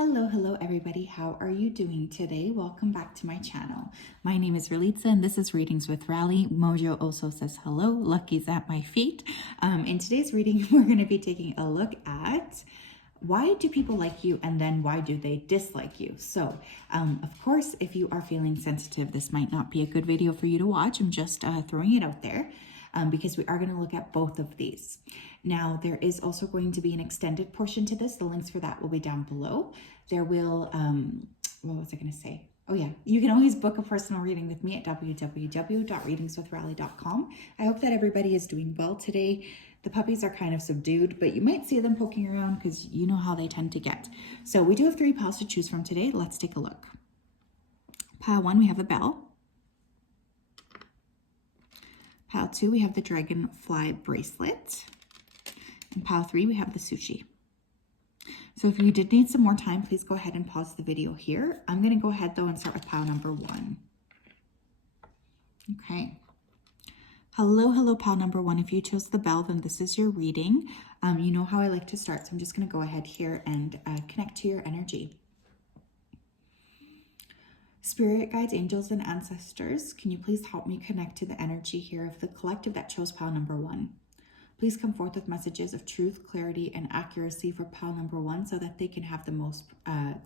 Hello everybody. How are you doing today? Welcome back to my channel. My name is Ralitza and this is Readings with Rally. Mojo also says hello. Lucky's at my feet. In today's reading, we're going to be taking a look at why do people like you and then why do they dislike you? So, of course, if you are feeling sensitive, this might not be a good video for you to watch. I'm just throwing it out there. Because we are going to look at both of these. Now, there is also going to be an extended portion to this. The links for that will be down below. There will, what was I going to say? Oh yeah, you can always book a personal reading with me at www.readingswithrally.com. I hope that everybody is doing well today. The puppies are kind of subdued, but you might see them poking around because you know how they tend to get. So we do have 3 piles to choose from today. Let's take a look. Pile 1, we have the bell. Pile 2, we have the dragonfly bracelet. And pile 3, we have the sushi. So if you did need some more time, please go ahead and pause the video here. I'm going to go ahead though and start with pile number 1. Okay. Hello, pile number 1. If you chose the bell, then this is your reading. You know how I like to start, so I'm just going to go ahead here and connect to your energy. Spirit guides, angels, and ancestors, can you please help me connect to the energy here of the collective that chose pile number 1? Please come forth with messages of truth, clarity, and accuracy for pile number 1 so that they can have the most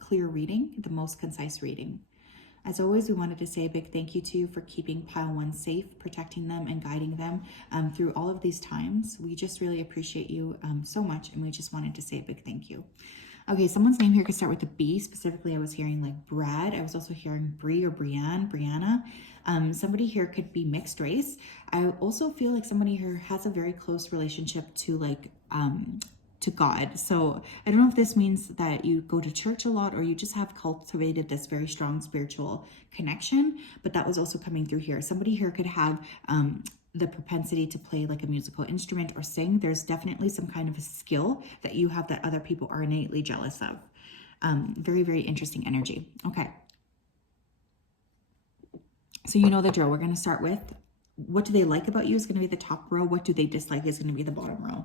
clear reading, the most concise reading. As always, we wanted to say a big thank you to you for keeping pile 1 safe, protecting them, and guiding them through all of these times. We just really appreciate you so much, and we just wanted to say a big thank you. Okay, someone's name here could start with a B. Specifically, I was hearing like Brad. I was also hearing Bree or Brianna. Somebody here could be mixed race. I also feel like somebody here has a very close relationship to to God. So I don't know if this means that you go to church a lot or you just have cultivated this very strong spiritual connection, but that was also coming through here. Somebody here could have the propensity to play like a musical instrument or sing. There's definitely some kind of a skill that you have that other people are innately jealous of. Very, very interesting energy. Okay. So you know the drill. We're going to start with what do they like about you is going to be the top row. What do they dislike is going to be the bottom row.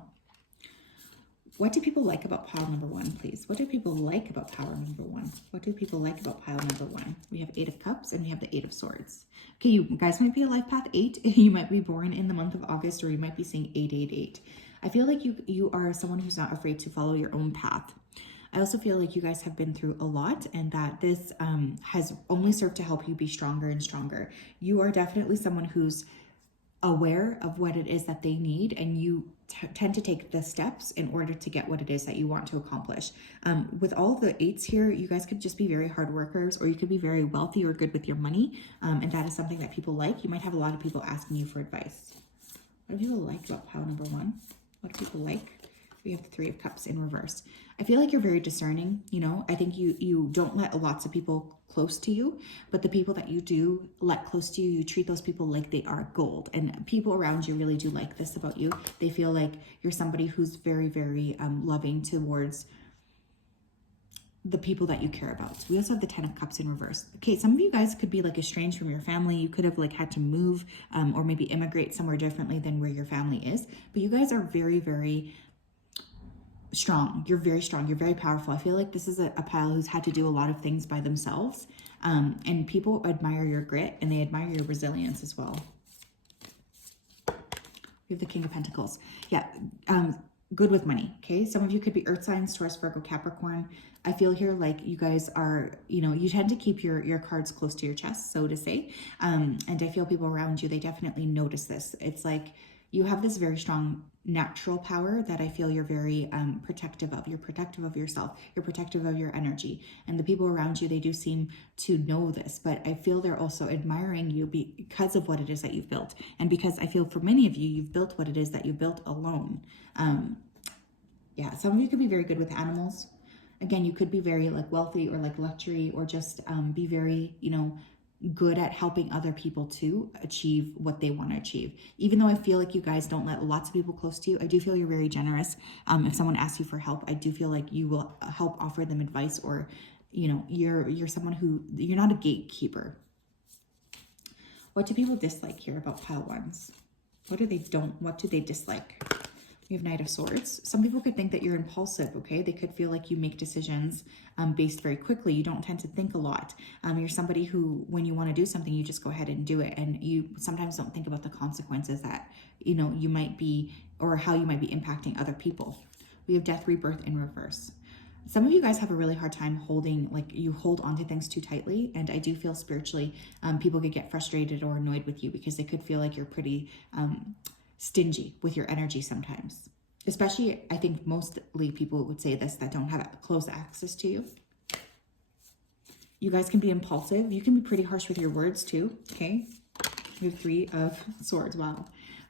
What do people like about pile number 1, please? What do people like about pile number 1? What do people like about pile number 1? We have 8 of Cups and we have the 8 of Swords. Okay, you guys might be a life path 8. You might be born in the month of August, or you might be seeing 888. I feel like you are someone who's not afraid to follow your own path. I also feel like you guys have been through a lot and that this has only served to help you be stronger and stronger. You are definitely someone who's aware of what it is that they need, and you tend to take the steps in order to get what it is that you want to accomplish. With all of the 8s here, you guys could just be very hard workers, or you could be very wealthy or good with your money, and that is something that people like. You might have a lot of people asking you for advice. What do people like about pile number 1? What do people like? We have the 3 of Cups in reverse. I feel like you're very discerning, you know. I think you don't let lots of people close to you, but the people that you do let close to you, you treat those people like they are gold. And people around you really do like this about you. They feel like you're somebody who's very, very loving towards the people that you care about. So we also have the 10 of Cups in reverse. Okay, some of you guys could be like estranged from your family. You could have like had to move or maybe immigrate somewhere differently than where your family is. But you guys are very, very strong. You're very strong. You're very powerful. I feel like this is a pile who's had to do a lot of things by themselves. And people admire your grit and they admire your resilience as well. We have the King of Pentacles. Yeah. Good with money. Okay. Some of you could be earth signs, Taurus, Virgo, Capricorn. I feel here like you guys are, you know, you tend to keep your cards close to your chest, so to say. And I feel people around you, they definitely notice this. It's like you have this very strong natural power that I feel you're very protective of. You're protective of yourself. You're protective of your energy. And the people around you, they do seem to know this, but I feel they're also admiring you because of what it is that you've built. And because I feel for many of you, you've built what it is that you built alone. Yeah, some of you could be very good with animals. Again, you could be very like wealthy or like luxury, or just be very, you know, good at helping other people to achieve what they want to achieve. Even though I feel like you guys don't let lots of people close to you, I do feel you're very generous. If someone asks you for help, I do feel like you will help offer them advice, or, you know, you're someone who, you're not a gatekeeper. What do people dislike here about pile 1s? What do they dislike? We have Knight of Swords. Some people could think that you're impulsive, okay? They could feel like you make decisions based very quickly. You don't tend to think a lot. You're somebody who, when you want to do something, you just go ahead and do it. And you sometimes don't think about the consequences that, you know, you might be, or how you might be impacting other people. We have Death, Rebirth in reverse. Some of you guys have a really hard time holding, like you hold onto things too tightly. And I do feel spiritually, people could get frustrated or annoyed with you because they could feel like you're pretty stingy with your energy sometimes. Especially, I think mostly people would say this that don't have close access to you. You guys can be impulsive. You can be pretty harsh with your words too, okay? We have Three of Swords, wow.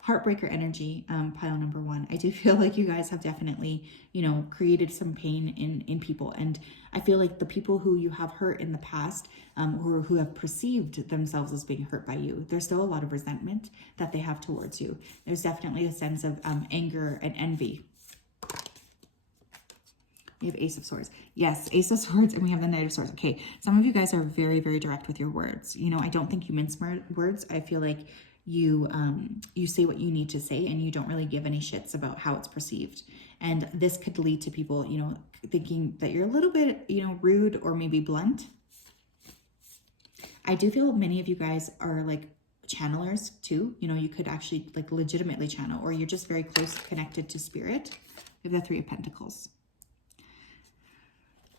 Heartbreaker energy, pile number one. I do feel like you guys have definitely, you know, created some pain in people. And I feel like the people who you have hurt in the past, or who have perceived themselves as being hurt by you, there's still a lot of resentment that they have towards you. There's definitely a sense of anger and envy. We have Ace of Swords. Yes, Ace of Swords, and we have the Knight of Swords. Okay, some of you guys are very, very direct with your words. You know, I don't think you mince words. I feel like you say what you need to say, and you don't really give any shits about how it's perceived. And this could lead to people, you know, thinking that you're a little bit, you know, rude or maybe blunt. I do feel many of you guys are like channelers too. You know, you could actually like legitimately channel, or you're just very close connected to spirit. We have the Three of Pentacles.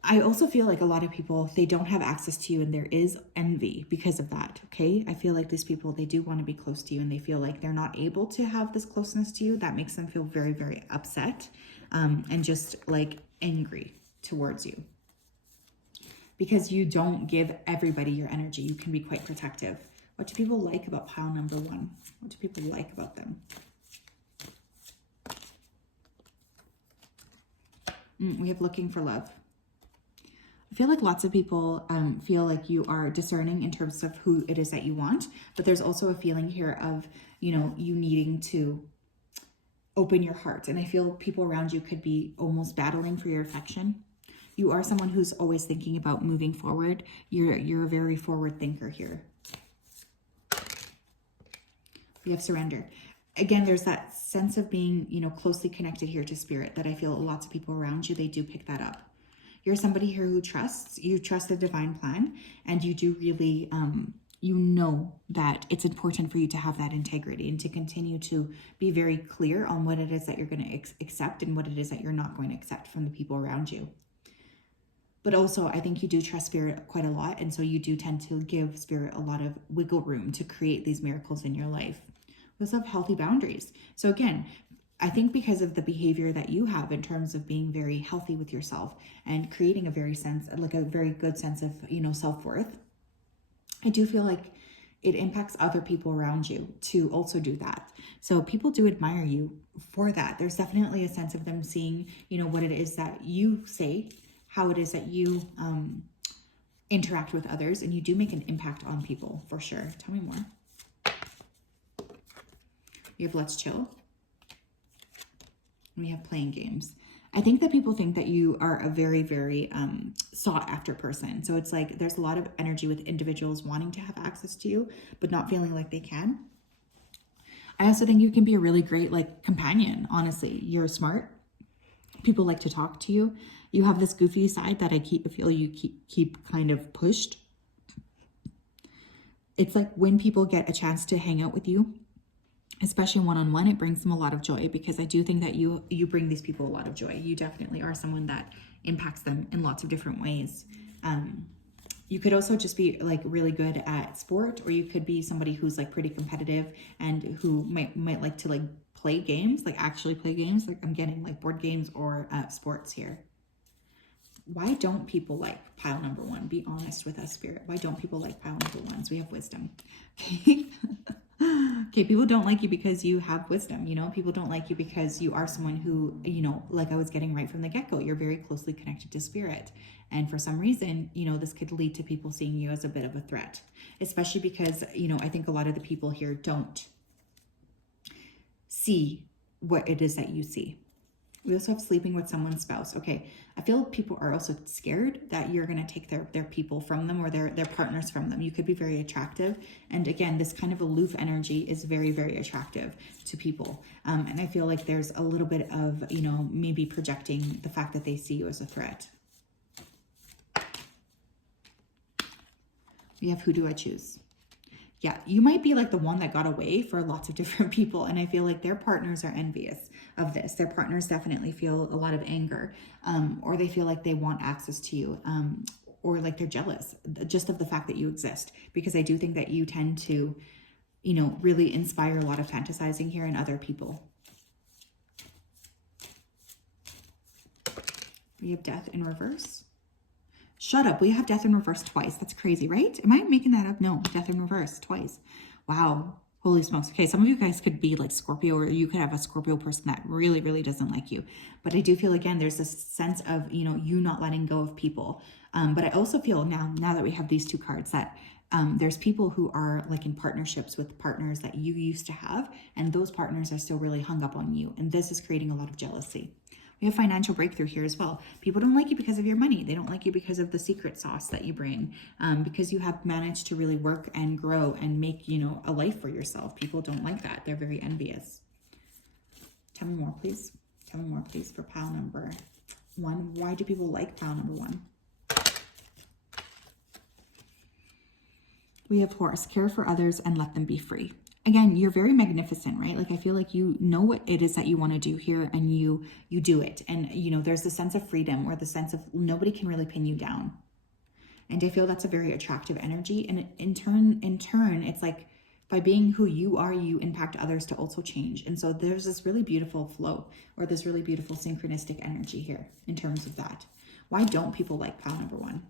I also feel like a lot of people, they don't have access to you, and there is envy because of that, okay? I feel like these people, they do want to be close to you, and they feel like they're not able to have this closeness to you. That makes them feel very, very upset and just like angry towards you. Because you don't give everybody your energy. You can be quite protective. What do people like about pile number one? What do people like about them? We have Looking for Love. I feel like lots of people feel like you are discerning in terms of who it is that you want, but there's also a feeling here of, you know, you needing to open your heart. And I feel people around you could be almost battling for your affection. You are someone who's always thinking about moving forward. You're a very forward thinker here. We have Surrender. Again, there's that sense of being, you know, closely connected here to spirit that I feel lots of people around you, they do pick that up. You're somebody here who trusts, you trust the divine plan, and you do really, you know that it's important for you to have that integrity and to continue to be very clear on what it is that you're going to accept and what it is that you're not going to accept from the people around you. But also, I think you do trust spirit quite a lot, and so you do tend to give spirit a lot of wiggle room to create these miracles in your life. We also have healthy boundaries. So again, I think because of the behavior that you have in terms of being very healthy with yourself and creating a very good sense of, you know, self-worth, I do feel like it impacts other people around you to also do that. So people do admire you for that. There's definitely a sense of them seeing, you know, what it is that you say, how it is that you interact with others, and you do make an impact on people for sure. Tell me more. You have Let's Chill. We have Playing Games. I think that people think that you are a very, very sought after person. So it's like there's a lot of energy with individuals wanting to have access to you, but not feeling like they can. I also think you can be a really great like companion, honestly. You're smart. People like to talk to you. You have this goofy side that I feel you keep kind of pushed. It's like when people get a chance to hang out with you, especially one-on-one, it brings them a lot of joy, because I do think that you bring these people a lot of joy. You definitely are someone that impacts them in lots of different ways. You could also just be like really good at sport, or you could be somebody who's like pretty competitive and who might like to like play games, like actually play games. Like I'm getting like board games or sports here. Why don't people like pile number one? Be honest with us, spirit. Why don't people like pile number ones? We have Wisdom. Okay. Okay, people don't like you because you have wisdom, you know? People don't like you because you are someone who, you know, like I was getting right from the get-go, you're very closely connected to spirit. And for some reason, you know, this could lead to people seeing you as a bit of a threat, especially because, you know, I think a lot of the people here don't see what it is that you see. We also have sleeping with someone's spouse. Okay, I feel people are also scared that you're going to take their people from them or their partners from them. You could be very attractive. And again, this kind of aloof energy is very, very attractive to people. And I feel like there's a little bit of, you know, maybe projecting the fact that they see you as a threat. We have Who Do I Choose? Yeah, you might be like the one that got away for lots of different people. And I feel like their partners are envious of this. Their partners definitely feel a lot of anger, or they feel like they want access to you, or like they're jealous just of the fact that you exist. Because I do think that you tend to, you know, really inspire a lot of fantasizing here in other people. We have Death in reverse. Shut up. We have Death in reverse twice. That's crazy, right? Am I making that up? No, Death in reverse twice. Wow. Holy smokes. Okay, some of you guys could be like Scorpio, or you could have a Scorpio person that really, really doesn't like you. But I do feel, again, there's this sense of, you know, you not letting go of people. But I also feel now that we have these two cards that there's people who are like in partnerships with partners that you used to have, and those partners are still really hung up on you. And this is creating a lot of jealousy. We have financial breakthrough here as well. People don't like you because of your money. They don't like you because of the secret sauce that you bring, because you have managed to really work and grow and make, you know, a life for yourself. People don't like that. They're very envious. Tell me more, please. Tell me more, please, for pile number 1. Why do people like pile number 1? We have Horse. Care for others and let them be free. Again, you're very magnificent, right? Like, I feel like you know what it is that you want to do here, and you do it. And, you know, there's the sense of freedom, or the sense of nobody can really pin you down. And I feel that's a very attractive energy. And in turn, it's like by being who you are, you impact others to also change. And so there's this really beautiful flow, or this really beautiful synchronistic energy here in terms of that. Why don't people like pile number 1?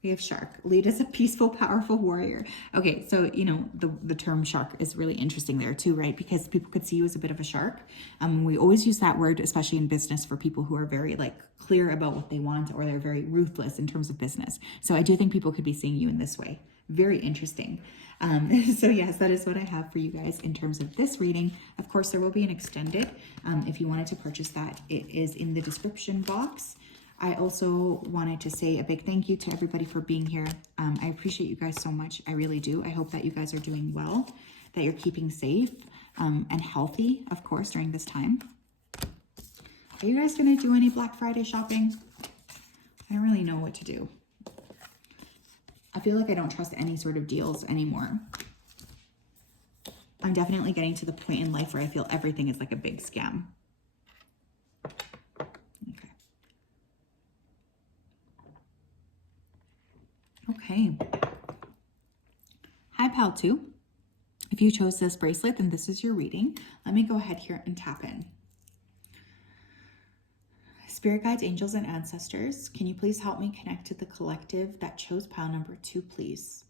We have Shark. Lead as a peaceful, powerful warrior. Okay, so, you know, the term shark is really interesting there too, right? Because people could see you as a bit of a shark. We always use that word, especially in business, for people who are very like clear about what they want, or they're very ruthless in terms of business. So I do think people could be seeing you in this way. Very interesting. So yes, that is what I have for you guys in terms of this reading. Of course, there will be an extended. If you wanted to purchase that, it is in the description box. I also wanted to say a big thank you to everybody for being here. I appreciate you guys so much. I really do. I hope that you guys are doing well, that you're keeping safe and healthy, of course, during this time. Are you guys going to do any Black Friday shopping? I don't really know what to do. I feel like I don't trust any sort of deals anymore. I'm definitely getting to the point in life where I feel everything is like a big scam. Okay. Hi, pal 2. If you chose this bracelet, then this is your reading. Let me go ahead here and tap in. Spirit guides, angels, and ancestors, can you please help me connect to the collective that chose pile number 2, please?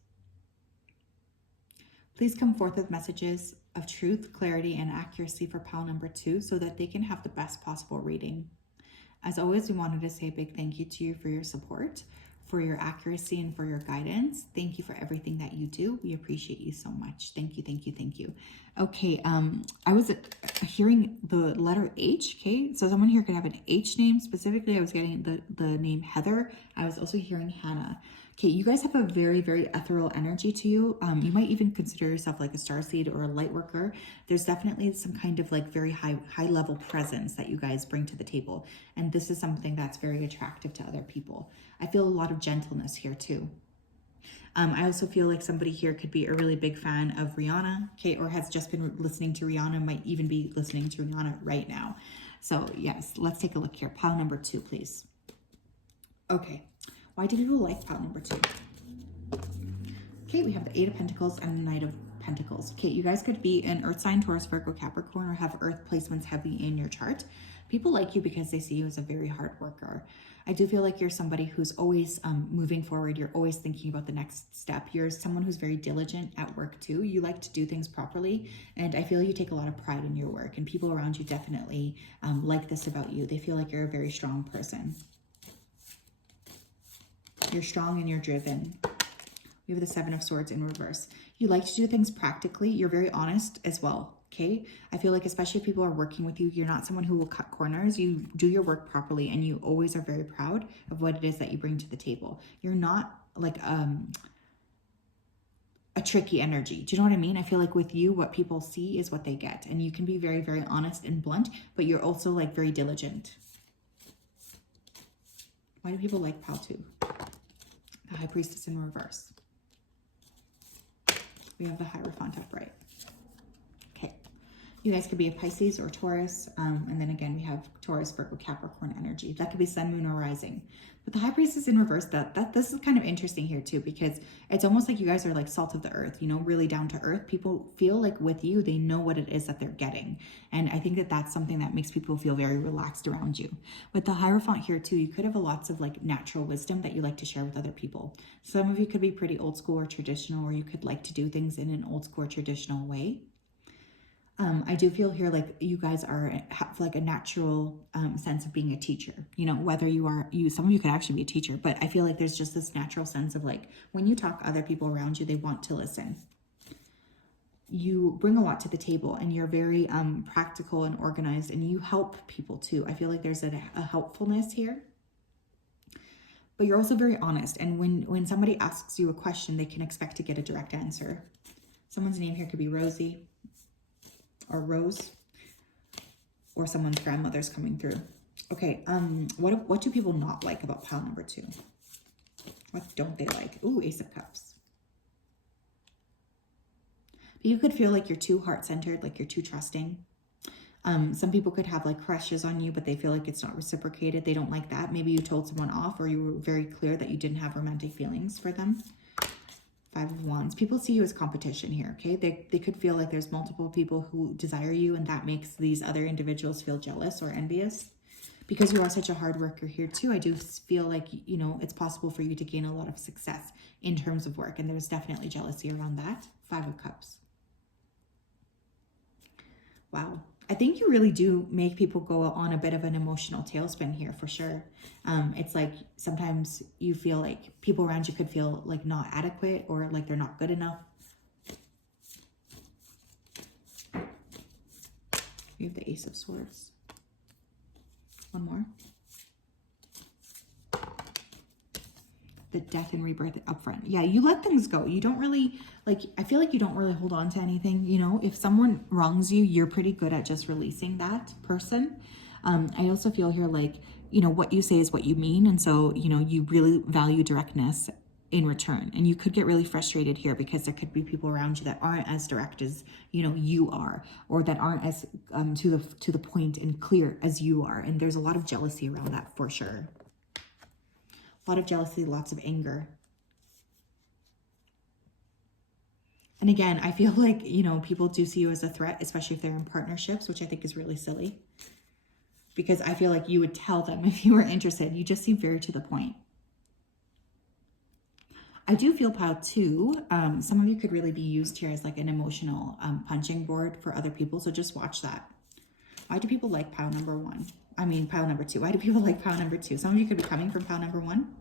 Please come forth with messages of truth, clarity, and accuracy for pile number 2 so that they can have the best possible reading. As always, we wanted to say a big thank you to you for your support, for your accuracy, and for your guidance. Thank you for everything that you do. We appreciate you so much. Thank you, thank you, thank you. Okay, I was hearing the letter H, okay? So someone here could have an H name. Specifically, I was getting the name Heather. I was also hearing Hannah. Okay, you guys have a very, very ethereal energy to you. You might even consider yourself like a starseed or a light worker. There's definitely some kind of like very high level presence that you guys bring to the table. And this is something that's very attractive to other people. I feel a lot of gentleness here too. I also feel like somebody here could be a really big fan of Rihanna, okay, or has just been listening to Rihanna, might even be listening to Rihanna right now. So yes, let's take a look here. Pile number 2, please. Okay. Why do people like pile number 2? Okay, we have the 8 of Pentacles and the Knight of Pentacles. Okay, you guys could be an Earth sign, Taurus, Virgo, Capricorn, or have Earth placements heavy in your chart. People like you because they see you as a very hard worker. I do feel like you're somebody who's always moving forward. You're always thinking about the next step. You're someone who's very diligent at work too. You like to do things properly. And I feel you take a lot of pride in your work. And people around you definitely like this about you. They feel like you're a very strong person. You're strong and you're driven. We have the 7 of Swords in reverse. You like to do things practically. You're very honest as well. Okay. I feel like, especially if people are working with you, you're not someone who will cut corners. You do your work properly, and you always are very proud of what it is that you bring to the table. You're not like a tricky energy. Do you know what I mean? I feel like with you, what people see is what they get, and you can be very, very honest and blunt, but you're also like very diligent. Why do people like Pal 2? The High Priestess in reverse. We have the Hierophant upright. Okay. You guys could be a Pisces or Taurus. And then again, we have Taurus, Virgo, Capricorn energy. That could be Sun, Moon, or Rising. But the High Priestess in reverse, this is kind of interesting here too, because it's almost like you guys are like salt of the earth, you know, really down to earth. People feel like with you, they know what it is that they're getting. And I think that that's something that makes people feel very relaxed around you. With the Hierophant here too, you could have lots of like natural wisdom that you like to share with other people. Some of you could be pretty old school or traditional, or you could like to do things in an old school or traditional way. I do feel here like you guys have like a natural sense of being a teacher, you know, whether some of you could actually be a teacher, but I feel like there's just this natural sense of like, when you talk to other people around you, they want to listen. You bring a lot to the table, and you're very practical and organized, and you help people too. I feel like there's a helpfulness here, but you're also very honest. And when somebody asks you a question, they can expect to get a direct answer. Someone's name here could be Rosie, or Rose, or someone's grandmother's coming through. Okay, what do people not like about pile number 2? What don't they like? Ooh, Ace of Cups. But you could feel like you're too heart-centered, like you're too trusting. Some people could have like crushes on you, but they feel like it's not reciprocated. They don't like that. Maybe you told someone off, or you were very clear that you didn't have romantic feelings for them. 5 of Wands. People see you as competition here, okay? They could feel like there's multiple people who desire you, and that makes these other individuals feel jealous or envious. Because you are such a hard worker here too, I do feel like, you know, it's possible for you to gain a lot of success in terms of work, and there's definitely jealousy around that. 5 of Cups. Wow. I think you really do make people go on a bit of an emotional tailspin here for sure. It's like sometimes you feel like people around you could feel like not adequate, or like they're not good enough. We have the Ace of Swords. One more. The Death and Rebirth up front. Yeah, you let things go. You don't really, like, I feel like you don't really hold on to anything. You know, if someone wrongs you, you're pretty good at just releasing that person. I also feel here like, you know, what you say is what you mean. And so, you know, you really value directness in return. And you could get really frustrated here because there could be people around you that aren't as direct as, you know, you are, or that aren't as to the point and clear as you are. And there's a lot of jealousy around that for sure. A lot of jealousy, lots of anger. And again, I feel like, you know, people do see you as a threat, especially if they're in partnerships, which I think is really silly. Because I feel like you would tell them if you were interested. You just seem very to the point. I do feel pile 2. Some of you could really be used here as like an emotional punching board for other people. So just watch that. Why do people like pile number 1? I mean, pile number 2. Why do people like pile number 2? Some of you could be coming from pile number 1.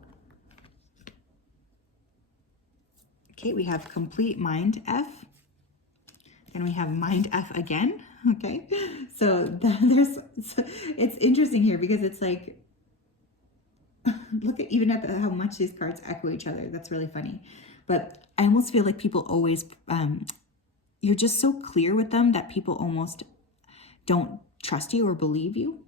Okay, we have complete mind F. And we have mind F again. Okay, so it's interesting here because it's like, look at how much these cards echo each other. That's really funny. But I almost feel like people always, you're just so clear with them that people almost don't trust you or believe you.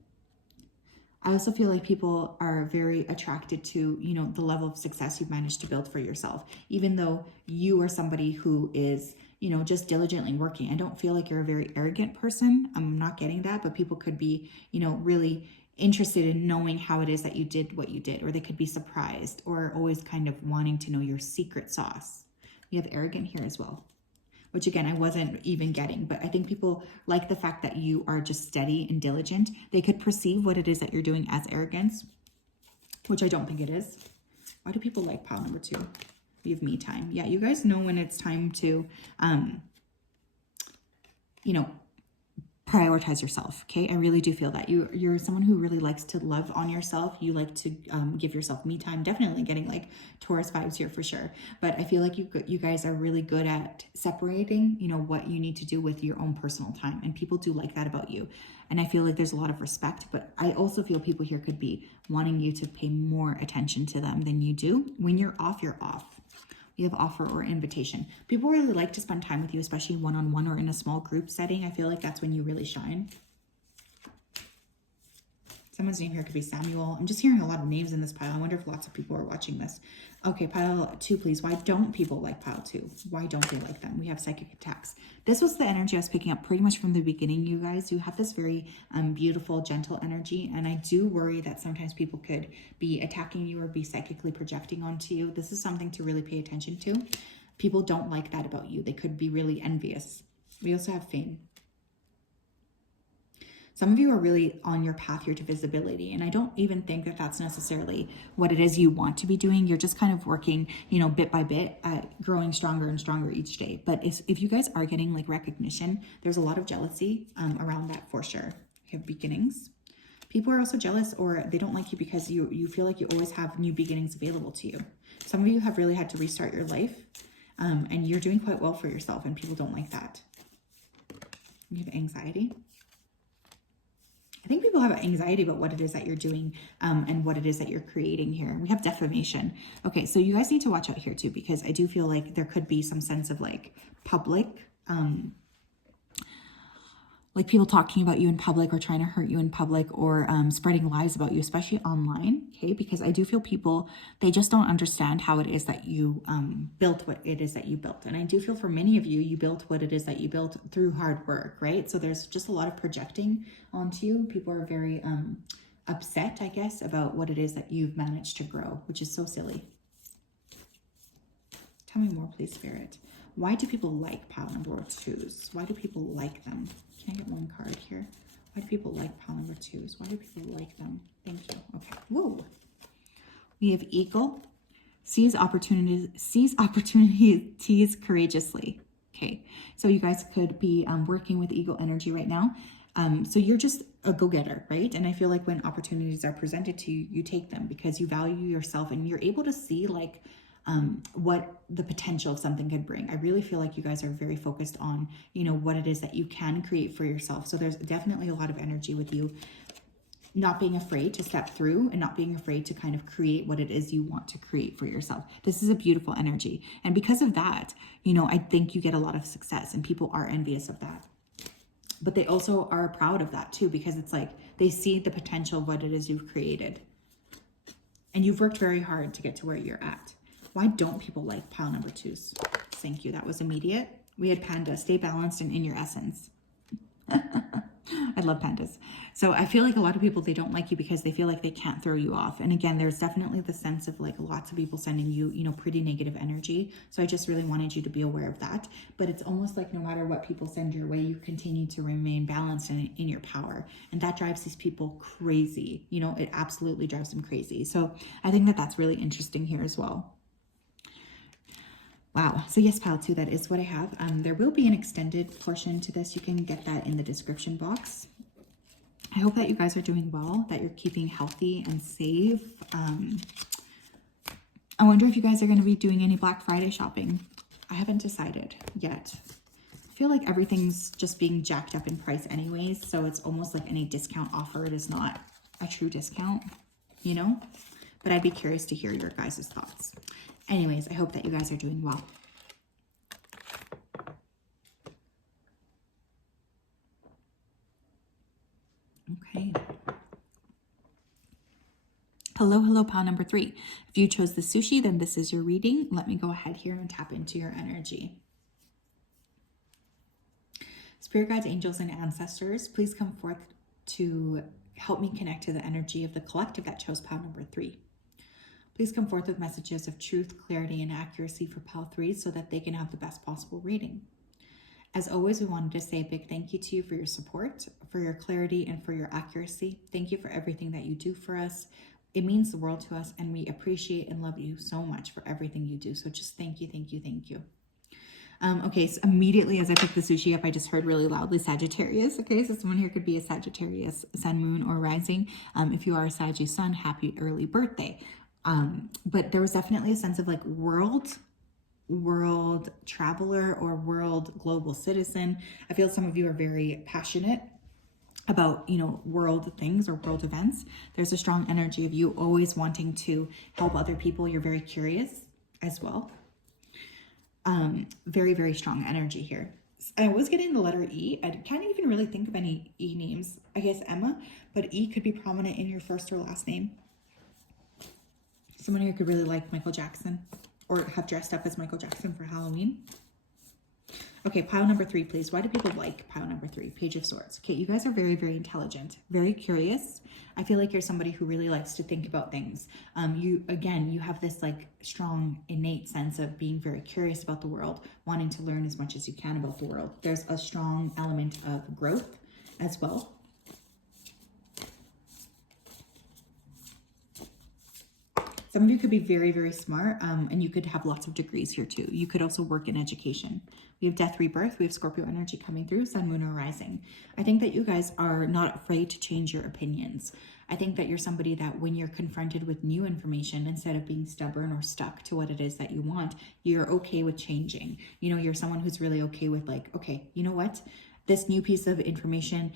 I also feel like people are very attracted to, you know, the level of success you've managed to build for yourself, even though you are somebody who is, you know, just diligently working. I don't feel like you're a very arrogant person. I'm not getting that, but people could be, you know, really interested in knowing how it is that you did what you did, or they could be surprised, or always kind of wanting to know your secret sauce. You have arrogant here as well, which again, I wasn't even getting, but I think people like the fact that you are just steady and diligent. They could perceive what it is that you're doing as arrogance, which I don't think it is. Why do people like pile number 2? We have me time. Yeah, you guys know when it's time to, you know, prioritize yourself. Okay. I really do feel that you're someone who really likes to love on yourself. You like to give yourself me time. Definitely getting like Taurus vibes here for sure. But I feel like you guys are really good at separating, you know, what you need to do with your own personal time. And people do like that about you. And I feel like there's a lot of respect, but I also feel people here could be wanting you to pay more attention to them than you do. When you're off, you're off. You have offer or invitation. People really like to spend time with you, especially one-on-one or in a small group setting. I feel like that's when you really shine. Someone's name here could be Samuel. I'm just hearing a lot of names in this pile. I wonder if lots of people are watching this. Okay, pile 2, please. Why don't people like pile 2? Why don't they like them? We have psychic attacks. This was the energy I was picking up pretty much from the beginning, you guys. You have this very beautiful, gentle energy. And I do worry that sometimes people could be attacking you or be psychically projecting onto you. This is something to really pay attention to. People don't like that about you. They could be really envious. We also have fame. Some of you are really on your path here to visibility. And I don't even think that that's necessarily what it is you want to be doing. You're just kind of working, you know, bit by bit at growing stronger and stronger each day. But if you guys are getting like recognition, there's a lot of jealousy around that for sure. You have beginnings. People are also jealous or they don't like you because you feel like you always have new beginnings available to you. Some of you have really had to restart your life and you're doing quite well for yourself and people don't like that. You have anxiety. I think people have anxiety about what it is that you're doing and what it is that you're creating here. We have defamation. Okay, so you guys need to watch out here too, because I do feel like there could be some sense of like public, like people talking about you in public or trying to hurt you in public or spreading lies about you, especially online, okay? Because I do feel people, they just don't understand how it is that you built what it is that you built. And I do feel for many of you, you built what it is that you built through hard work, right? So there's just a lot of projecting onto you. People are very upset, I guess, about what it is that you've managed to grow, which is so silly. Tell me more, please, Spirit. Why do people like pile number 2s? Why do people like them? Can I get one card here? Why do people like pile number 2s? Why do people like them? Thank you. Okay. Whoa. We have eagle. Sees opportunities courageously. Okay. So you guys could be working with eagle energy right now. So you're just a go-getter, right? And I feel like when opportunities are presented to you, you take them because you value yourself and you're able to see like what the potential of something could bring. I really feel like you guys are very focused on, you know, what it is that you can create for yourself. So there's definitely a lot of energy with you not being afraid to step through and not being afraid to kind of create what it is you want to create for yourself. This is a beautiful energy. And because of that, you know, I think you get a lot of success and people are envious of that. But they also are proud of that too, because it's like they see the potential of what it is you've created. And you've worked very hard to get to where you're at. Why don't people like pile number 2s? Thank you. That was immediate. We had panda. Stay balanced and in your essence. I love pandas. So I feel like a lot of people, they don't like you because they feel like they can't throw you off. And again, there's definitely the sense of like lots of people sending you, you know, pretty negative energy. So I just really wanted you to be aware of that. But it's almost like no matter what people send your way, you continue to remain balanced and in your power. And that drives these people crazy. You know, it absolutely drives them crazy. So I think that that's really interesting here as well. Wow. So yes, pile 2, that is what I have. There will be an extended portion to this. You can get that in the description box. I hope that you guys are doing well, that you're keeping healthy and safe. I wonder if you guys are going to be doing any Black Friday shopping. I haven't decided yet. I feel like everything's just being jacked up in price anyways. So it's almost like any discount offer. It is not a true discount, you know, but I'd be curious to hear your guys' thoughts. Anyways, I hope that you guys are doing well. Okay. Hello, pile number 3. If you chose the sushi, then this is your reading. Let me go ahead here and tap into your energy. Spirit guides, angels, and ancestors, please come forth to help me connect to the energy of the collective that chose pile number 3. Please come forth with messages of truth, clarity, and accuracy for pile 3 so that they can have the best possible reading. As always, we wanted to say a big thank you to you for your support, for your clarity, and for your accuracy. Thank you for everything that you do for us. It means the world to us, and we appreciate and love you so much for everything you do. So just thank you, thank you, thank you. Okay, so immediately as I picked the sushi up, I just heard really loudly Sagittarius. Okay, so someone here could be a Sagittarius sun, moon, or rising. If you are a Sagittarius sun, happy early birthday. But there was definitely a sense of like world traveler or world global citizen. I feel some of you are very passionate about, world things or world events. There's a strong energy of you always wanting to help other people. You're very curious as well. Very, very strong energy here. I was getting the letter E. I can't even really think of any E names. I guess Emma, but E could be prominent in your first or last name. Someone here could really like Michael Jackson or have dressed up as Michael Jackson for Halloween. Okay, pile number 3, please. Why do people like pile number 3? Page of Swords. Okay, you guys are very, very intelligent, very curious. I feel like you're somebody who really likes to think about things. You have this like strong innate sense of being very curious about the world, wanting to learn as much as you can about the world. There's a strong element of growth as well. Some of you could be very, very smart, and you could have lots of degrees here too. You could also work in education. We have death, rebirth. We have Scorpio energy coming through, sun, moon, or rising. I think that you guys are not afraid to change your opinions. I think that you're somebody that when you're confronted with new information, instead of being stubborn or stuck to what it is that you want, you're okay with changing. You're someone who's really okay with like, okay, you know what? This new piece of information,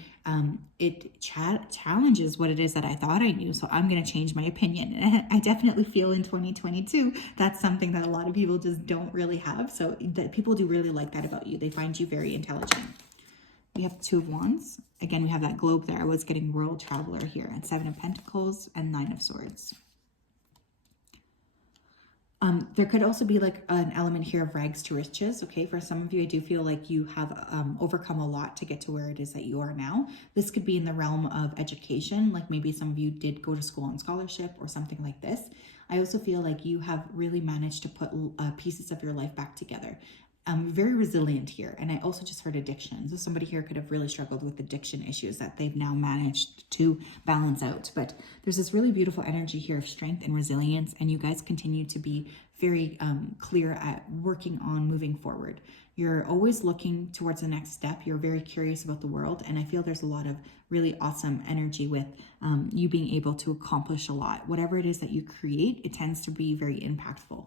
it challenges what it is that I thought I knew. So I'm going to change my opinion. And I definitely feel in 2022, that's something that a lot of people just don't really have. So that people do really like that about you. They find you very intelligent. We have 2 of Wands. Again, we have that globe there. I was getting world traveler here, and 7 of Pentacles and 9 of Swords. There could also be like an element here of rags to riches. Okay, for some of you, I do feel like you have overcome a lot to get to where it is that you are now. This could be in the realm of education, like maybe some of you did go to school on scholarship or something like this. I also feel like you have really managed to put pieces of your life back together. Very resilient here. And I also just heard addiction. So somebody here could have really struggled with addiction issues that they've now managed to balance out. But there's this really beautiful energy here of strength and resilience. And you guys continue to be very clear at working on moving forward. You're always looking towards the next step. You're very curious about the world. And I feel there's a lot of really awesome energy with you being able to accomplish a lot. Whatever it is that you create, it tends to be very impactful.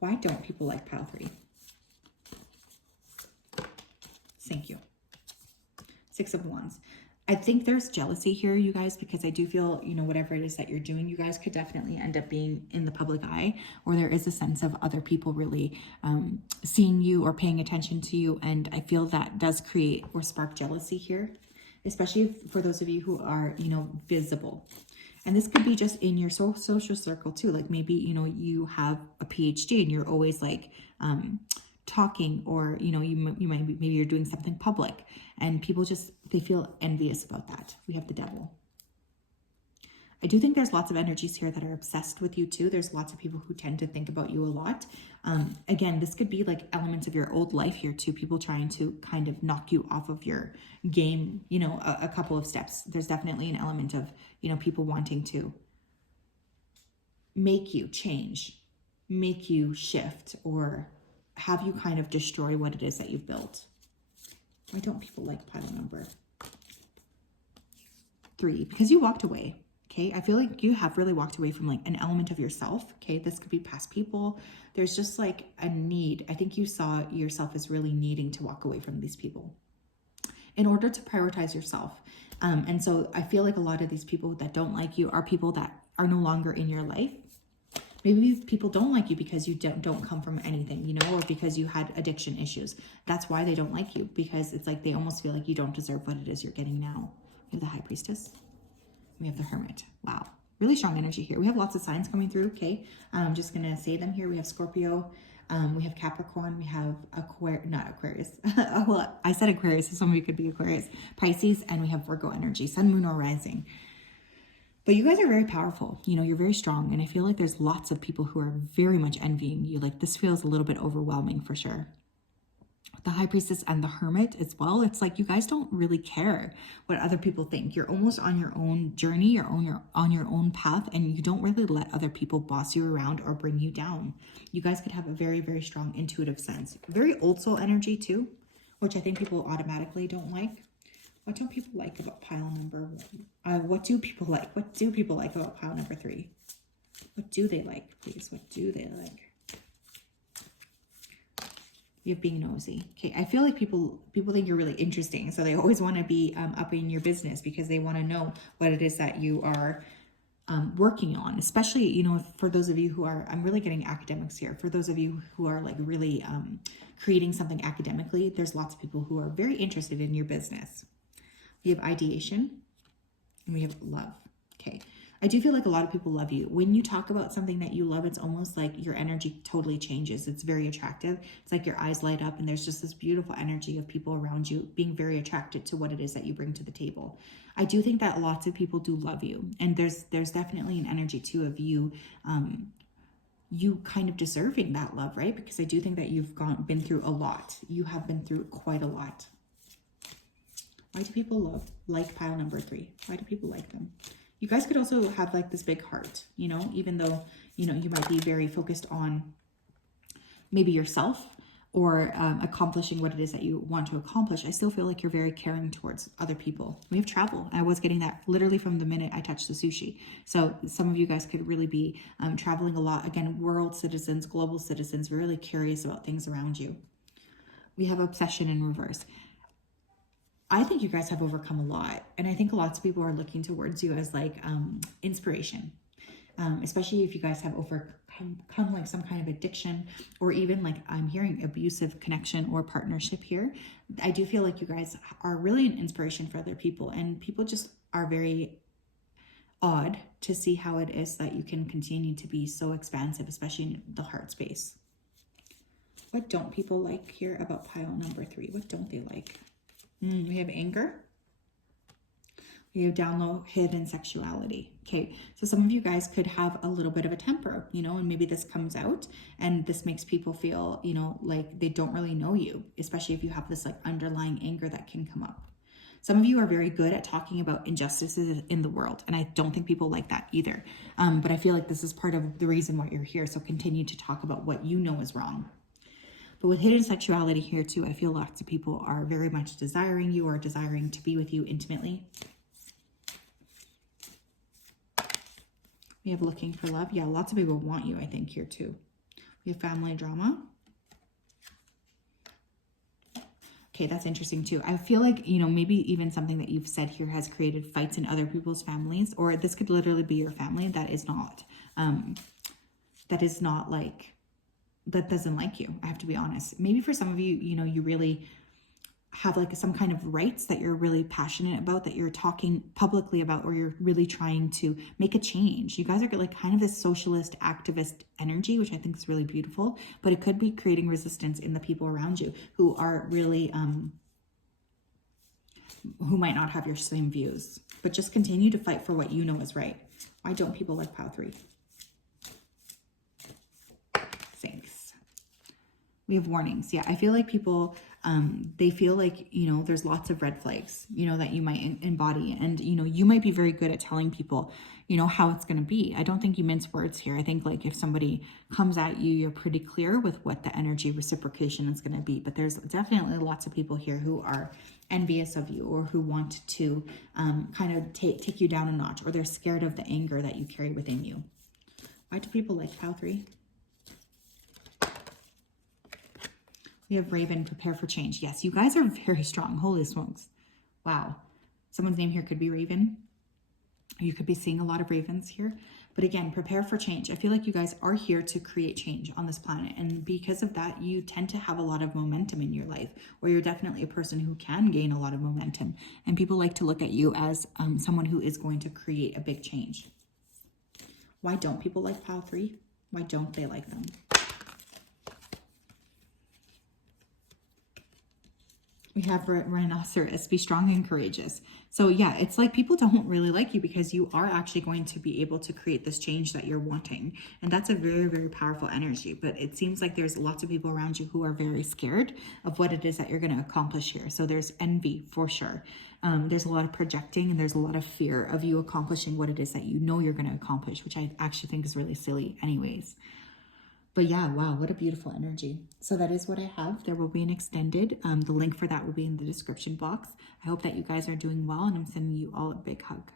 Why don't people like pile 3? Thank you. 6 of Wands. I think there's jealousy here, you guys, because I do feel, whatever it is that you're doing, you guys could definitely end up being in the public eye, or there is a sense of other people really seeing you or paying attention to you. And I feel that does create or spark jealousy here, especially for those of you who are, visible. And this could be just in your social circle too. Like maybe, you have a PhD and you're always like talking, or, maybe you're doing something public and people they feel envious about that. We have the Devil. I do think there's lots of energies here that are obsessed with you too. There's lots of people who tend to think about you a lot. Again, this could be like elements of your old life here too. People trying to kind of knock you off of your game, a couple of steps. There's definitely an element of, people wanting to make you change, make you shift, or have you kind of destroy what it is that you've built. Why don't people like pile number 3? Because you walked away. Okay, I feel like you have really walked away from like an element of yourself. Okay, this could be past people. There's just like a need. I think you saw yourself as really needing to walk away from these people in order to prioritize yourself. And so I feel like a lot of these people that don't like you are people that are no longer in your life. Maybe people don't like you because you don't come from anything, or because you had addiction issues. That's why they don't like you, because it's like they almost feel like you don't deserve what it is you're getting now. You have the High Priestess. We have the Hermit. Wow. Really strong energy here. We have lots of signs coming through. Okay. I'm just going to say them here. We have Scorpio. We have Capricorn. We have not Aquarius. Well, I said Aquarius, so some of you could be Aquarius. Pisces. And we have Virgo energy, sun, moon, or rising. But you guys are very powerful. You're very strong. And I feel like there's lots of people who are very much envying you. Like this feels a little bit overwhelming for sure. the High Priestess and the Hermit as well. It's like you guys don't really care what other people think. You're almost on your own journey, you're on your own path, and you don't really let other people boss you around or bring you down. You guys could have a very, very strong intuitive sense. Very old soul energy too, which I think people automatically don't like. What don't people like about pile number one? What do people like? What do people like about pile number 3? What do they like, please? What do they like? You have being nosy. Okay, I feel like people think you're really interesting, so they always want to be up in your business because they want to know what it is that you are working on. Especially, you know, for those of you who are, I'm really getting academics here. For those of you who are like really creating something academically, there's lots of people who are very interested in your business. We have ideation and we have love. Okay. I do feel like a lot of people love you. When you talk about something that you love, it's almost like your energy totally changes. It's very attractive. It's like your eyes light up and there's just this beautiful energy of people around you being very attracted to what it is that you bring to the table. I do think that lots of people do love you. And there's definitely an energy too of you, you kind of deserving that love, right? Because I do think that you've been through a lot. You have been through quite a lot. Why do people like pile number 3? Why do people like them? You guys could also have like this big heart, you know, even though, you know, you might be very focused on maybe yourself or accomplishing what it is that you want to accomplish. I still feel like you're very caring towards other people. We have travel. I was getting that literally from the minute I touched the sushi. So some of you guys could really be traveling a lot. Again, world citizens, global citizens, really curious about things around you. We have obsession in reverse. I think you guys have overcome a lot. And I think lots of people are looking towards you as like inspiration, especially if you guys have overcome like some kind of addiction or even like I'm hearing abusive connection or partnership here. I do feel like you guys are really an inspiration for other people and people just are very odd to see how it is that you can continue to be so expansive, especially in the heart space. What don't people like here about pile number 3? What don't they like? We have anger. We have down low hidden sexuality. Okay, so some of you guys could have a little bit of a temper, you know, and maybe this comes out and this makes people feel, you know, like they don't really know you, especially if you have this like underlying anger that can come up. Some of you are very good at talking about injustices in the world, and I don't think people like that either. But I feel like this is part of the reason why you're here, so continue to talk about what you know is wrong. But with hidden sexuality here too, I feel lots of people are very much desiring you or desiring to be with you intimately. We have looking for love. Yeah, lots of people want you, I think, here too. We have family drama. Okay, that's interesting too. I feel like, you know, maybe even something that you've said here has created fights in other people's families, or this could literally be your family that doesn't like you. I have to be honest. Maybe for some of you, you know, you really have like some kind of rights that you're really passionate about, that you're talking publicly about, or you're really trying to make a change. You guys are like kind of this socialist activist energy, which I think is really beautiful, but it could be creating resistance in the people around you who are really, who might not have your same views, but just continue to fight for what you know is right. Why don't people like pile 3? Thanks. We have warnings. Yeah, I feel like people, they feel like, you know, there's lots of red flags, you know, that you might embody. And, you know, you might be very good at telling people, you know, how it's going to be. I don't think you mince words here. I think like if somebody comes at you, you're pretty clear with what the energy reciprocation is going to be. But there's definitely lots of people here who are envious of you or who want to kind of take you down a notch, or they're scared of the anger that you carry within you. Why do people like pile 3? We have Raven, prepare for change. Yes, you guys are very strong. Holy smokes. Wow. Someone's name here could be Raven. You could be seeing a lot of ravens here. But again, prepare for change. I feel like you guys are here to create change on this planet. And because of that, you tend to have a lot of momentum in your life, or you're definitely a person who can gain a lot of momentum. And people like to look at you as someone who is going to create a big change. Why don't people like pile 3? Why don't they like them? We have rhinoceros, be strong and courageous. So yeah, it's like people don't really like you because you are actually going to be able to create this change that you're wanting. And that's a very, very powerful energy. But it seems like there's lots of people around you who are very scared of what it is that you're going to accomplish here. So there's envy for sure. There's a lot of projecting and there's a lot of fear of you accomplishing what it is that you know you're going to accomplish, which I actually think is really silly anyways. But yeah, wow, what a beautiful energy. So that is what I have. There will be an extended. The link for that will be in the description box. I hope that you guys are doing well, and I'm sending you all a big hug.